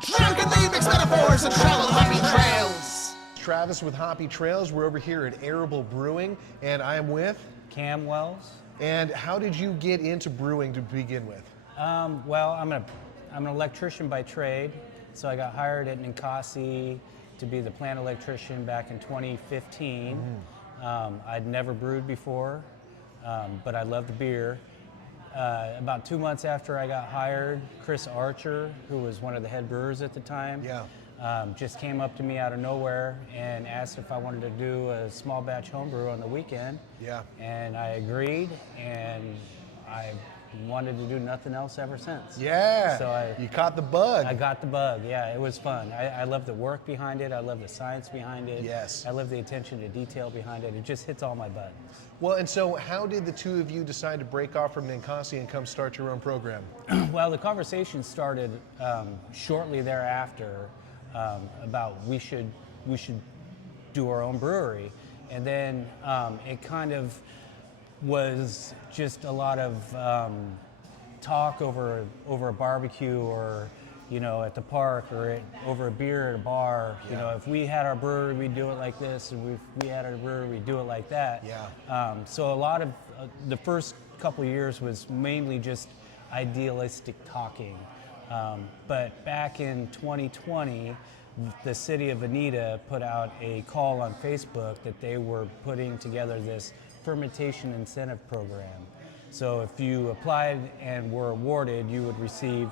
Drunkenly mix metaphors and travel hoppy trails. Travis with Hoppy Trails. We're over here at Arable Brewing, and I am with Cam Wells. And how did you get into brewing to begin with? Well, I'm an electrician by trade, so I got hired at Ninkasi to be the plant electrician back in 2015. I'd never brewed before, but I loved the beer. About 2 months after I got hired, Chris Archer, who was one of the head brewers at the time, just came up to me out of nowhere and asked if I wanted to do a small batch homebrew on the weekend. And I agreed, and I wanted to do nothing else ever since. So you caught the bug. I got the bug, yeah, it was fun. I love the work behind it, I love the science behind it. I love the attention to detail behind it. It just hits all my buttons. Well, and so how did the two of you decide to break off from Ninkasi and come start your own program? Well, the conversation started shortly thereafter about we should do our own brewery. And then it kind of was just a lot of talk over a barbecue, or at the park, or over a beer at a bar. You know, if we had our brewery, we'd do it like this, and if we had our brewery, we'd do it like that. So a lot of the first couple of years was mainly just idealistic talking. But back in 2020, the city of Anita put out a call on Facebook that they were putting together this fermentation incentive program. So if you applied and were awarded, you would receive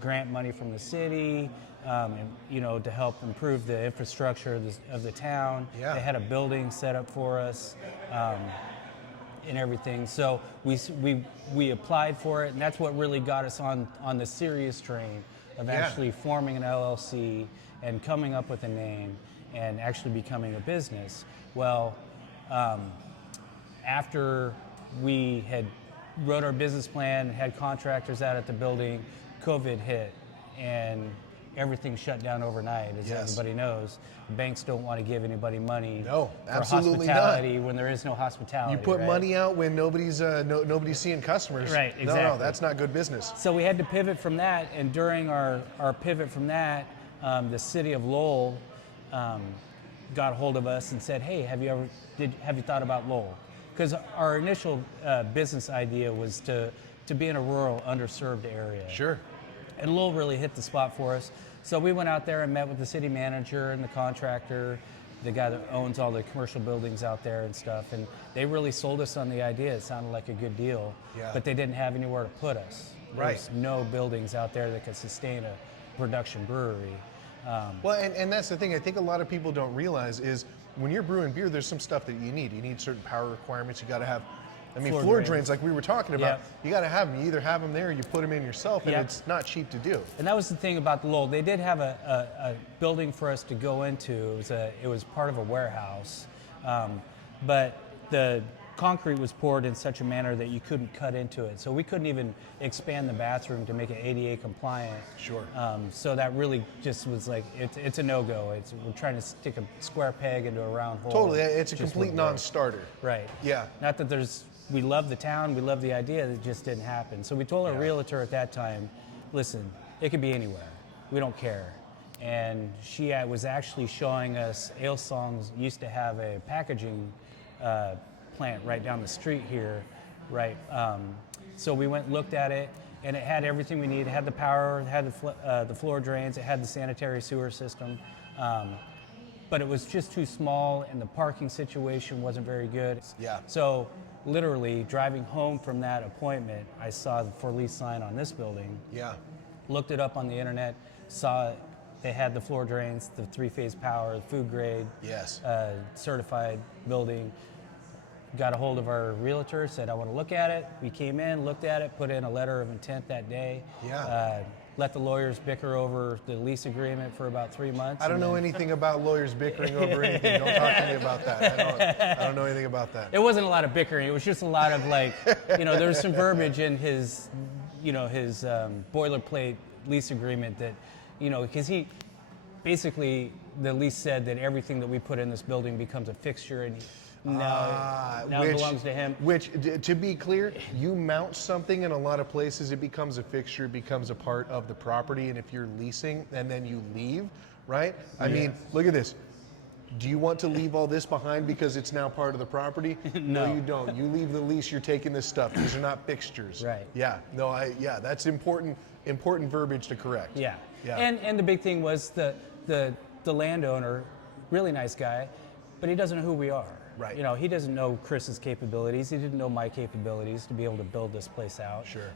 grant money from the city, to help improve the infrastructure of the town. They had a building set up for us and everything. So we applied for it, and that's what really got us on the serious train of actually forming an LLC and coming up with a name and actually becoming a business. Well, after we had wrote our business plan and had contractors out at the building, COVID hit and everything shut down overnight, as everybody knows. Banks don't want to give anybody money for hospitality when there is no hospitality. You put money out when nobody's seeing customers. Right, exactly. No, that's not good business. So we had to pivot from that, and during our pivot from that, the city of Lowell got a hold of us and said, "Hey, have you thought about Lowell?" Because our initial business idea was to be in a rural, underserved area. And Lowell really hit the spot for us. So we went out there and met with the city manager and the contractor, the guy that owns all the commercial buildings out there and stuff, and they really sold us on the idea. It sounded like a good deal, but they didn't have anywhere to put us. There's no buildings out there that could sustain a production brewery. Well, and that's the thing I think a lot of people don't realize is when you're brewing beer, there's some stuff that you need. You need certain power requirements. You got to have, floor drains like we were talking about. You got to have them. You either have them there or you put them in yourself, and it's not cheap to do. And that was the thing about the Lowell. They did have a building for us to go into. It was part of a warehouse, but the concrete was poured in such a manner that you couldn't cut into it. So we couldn't even expand the bathroom to make it ADA compliant. So that really just was like, it's a no-go. We're trying to stick a square peg into a round hole. Totally, it's a complete non-starter. Not that we love the town, we love the idea, it just didn't happen. So we told our realtor at that time, listen, it could be anywhere. We don't care. And she was actually showing us, Ale Songs used to have a packaging plant right down the street here, so we went and looked at it, and it had everything we needed. It had the power, it had the floor drains, it had the sanitary sewer system, but it was just too small, and the parking situation wasn't very good. So literally driving home from that appointment, I saw the for lease sign on this building. Looked it up on the internet, saw it. They had the floor drains, the 3-phase power, the food grade, certified building. Got a hold of our realtor, said, I want to look at it. We came in, looked at it, put in a letter of intent that day. Let the lawyers bicker over the lease agreement for about 3 months. I don't know anything about lawyers bickering over anything. Don't talk to me about that. I don't know anything about that. It wasn't a lot of bickering. It was just a lot of there was some verbiage in his boilerplate lease agreement that, because he basically, the lease said that everything that we put in this building becomes a fixture, and No, it belongs to him. Which, to be clear, you mount something in a lot of places, it becomes a fixture, it becomes a part of the property, and if you're leasing and then you leave, right? I mean, look at this. Do you want to leave all this behind because it's now part of the property? No, you don't. You leave the lease, you're taking this stuff. These are not fixtures. Right. Yeah. No, that's important verbiage to correct. Yeah. Yeah. And the big thing was the landowner, really nice guy, but he doesn't know who we are. Right. You know, he doesn't know Chris's capabilities. He didn't know my capabilities to be able to build this place out. Sure.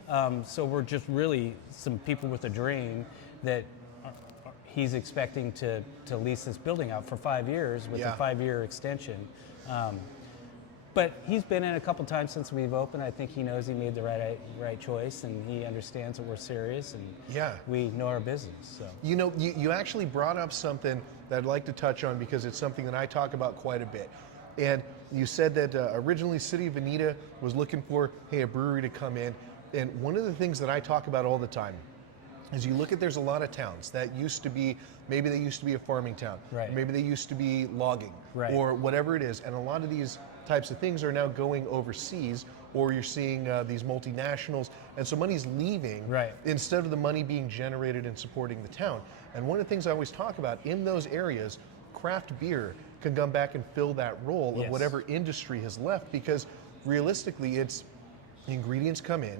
So we're just really some people with a dream that he's expecting to lease this building out for 5 years with a 5-year extension. But he's been in a couple times since we've opened. I think he knows he made the right choice, and he understands that we're serious and we know our business. So you know, you actually brought up something that I'd like to touch on because it's something that I talk about quite a bit. And you said that originally City of Veneta was looking for, hey, a brewery to come in. And one of the things that I talk about all the time is you look at, there's a lot of towns that used to be, maybe they used to be a farming town, right. Or maybe they used to be logging, right. Or whatever it is. And a lot of these types of things are now going overseas, or you're seeing these multinationals, and so money's leaving, right. Instead of the money being generated and supporting the town. And one of the things I always talk about, in those areas, craft beer can come back and fill that role of whatever industry has left, because realistically it's ingredients come in,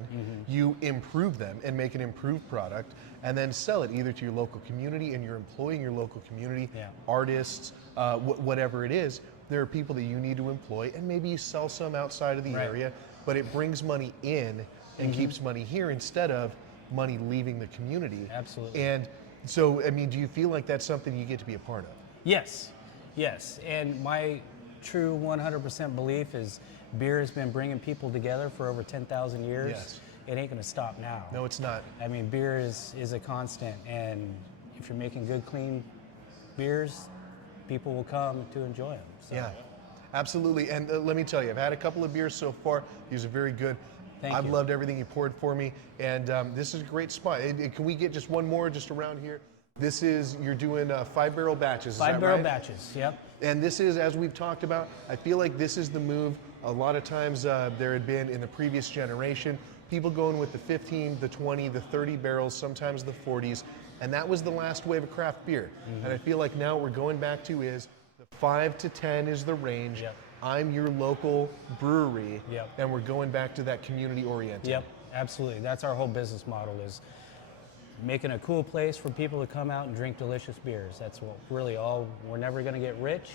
you improve them and make an improved product, and then sell it either to your local community, and you're employing your local community, artists, whatever it is. There are people that you need to employ, and maybe you sell some outside of the area, but it brings money in and keeps money here instead of money leaving the community. Absolutely. And so, I mean, do you feel like that's something you get to be a part of? Yes, and my true 100% belief is beer has been bringing people together for over 10,000 years. Yes. It ain't gonna stop now. No, it's not. I mean, beer is a constant, and if you're making good, clean beers, people will come to enjoy them. So. Yeah, absolutely. And let me tell you, I've had a couple of beers so far. These are very good. Thank I've you. loved everything you poured for me, and this is a great spot. Can we get just one more just around here? This is, you're doing 5-barrel batches, is that right? 5-barrel batches, yep. And this is, as we've talked about, I feel like this is the move. A lot of times there had been in the previous generation, people going with the 15, the 20, the 30 barrels, sometimes the 40s, and that was the last wave of craft beer. And I feel like now what we're going back to is the 5 to 10 is the range. Yep. I'm your local brewery, Yep. and we're going back to that community oriented. Yep, absolutely. That's our whole business model, is making a cool place for people to come out and drink delicious beers. That's what really all. We're never going to get rich.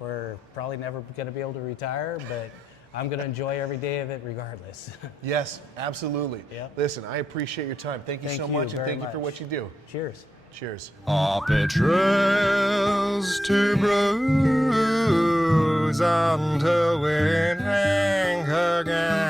We're probably never going to be able to retire, but I'm going to enjoy every day of it regardless. Yes, absolutely. Yep. Listen, I appreciate your time. Thank you so much, and thank you for what you do. Cheers. Cheers. Up it trails to bruise until we drink again.